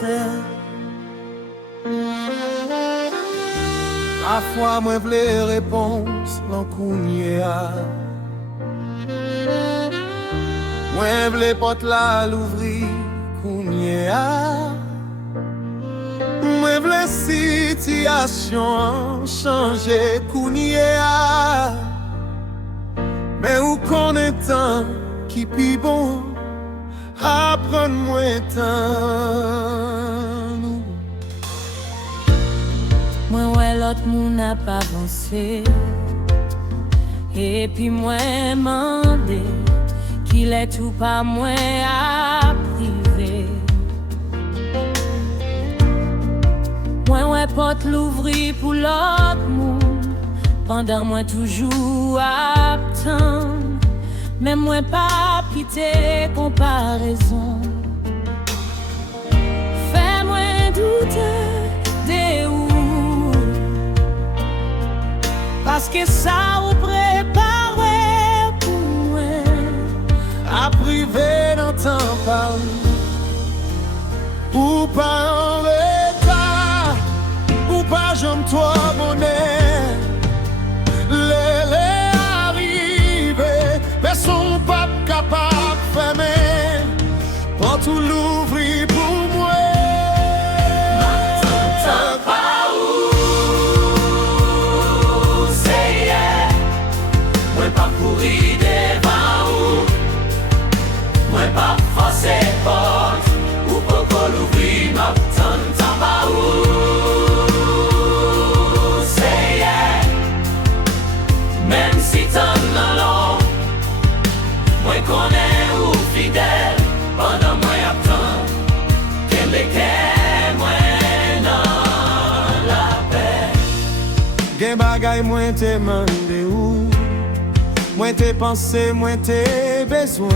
terre. Parfois moi v'lais réponse l'encougné a. Moi v'lais porte la l'ouvrir cougné a. Moi v'lais situation changer cougné a. Mais où qu'on est temps qui pi bon apprendre moins temps. Moi ouais l'autre moun a pas avancé. Et puis moi mandé qu'il est tout pas moins à priver. Moi ouais porte l'ouvrir pour l'autre monde pendant moi toujours attendre. Mais moi pas pité comparaison. Fais-moi douter de où. Parce que ça ou préparé pour moi. À priver dans temps parler. Ou pas en retard. Ou pas j'aime toi bonheur. Les arrivés. Mais sont pas capables de fermer. Pour tout l'ouvrir pour moi. Même si t'en as long, moi connais ou fidèle, pendant moi attends, qu'elle est moi dans la paix. Gen bagay moi te mande ou, moi te pensé, moi te besoin.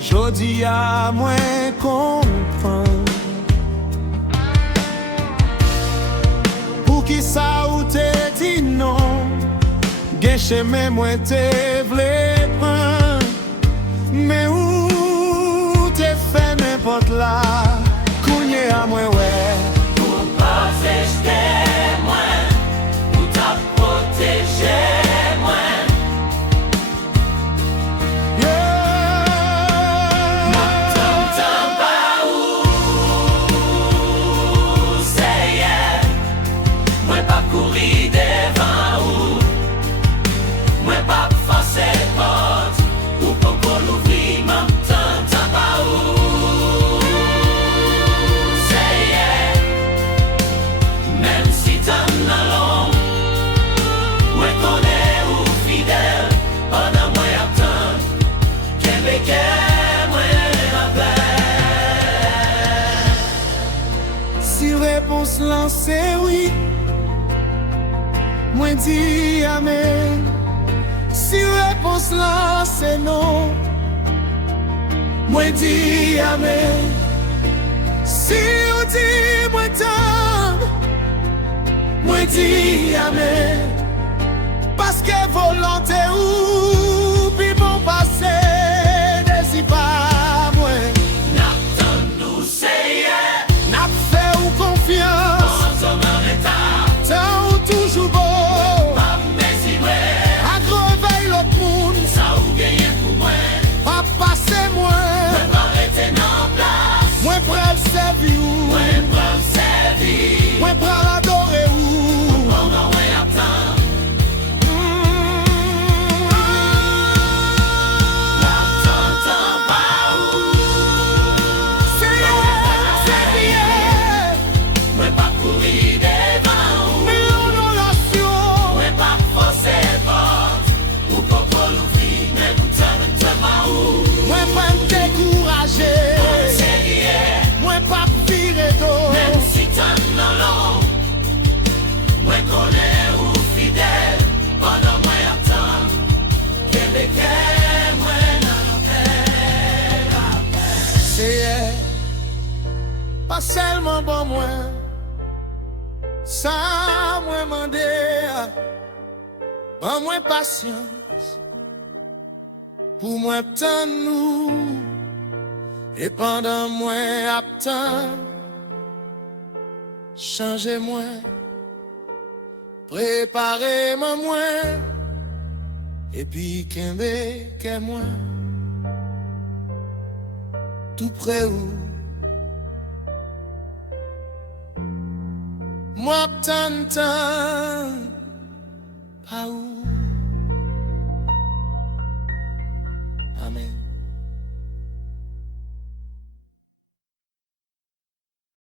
Jodi a moi comprendre. Pour qui ça ou te dit non, gen chemin moi te vle prendre. Mais où te fait n'importe là, kounye a moi ouais. Pour pas s'acheter moi, pour t'a protéger moi. Si réponse lancée oui, moi dis amen. Si réponse lancée non, moi dis amen. Si on dit moi t'aime, moi dis amen. Parce que volonté ou puis bon passé, désir pas moi. Confiance, tant ou toujours beau. À crever l'autre monde, ça ou gagner pour moi. pas passer moi. Pas rester en place. Moi prends le servir, Moi prends le servir. moi prends l'adorer ou. Pendant moi attends. Pas seulement bon moi, ça moi mandé, bon moi patience, pour moi t'en nous, et pendant moi attendre. changez-moi, préparez-moi moins, et puis qu'est-moi tout près où moi t'entends pas où. Amen.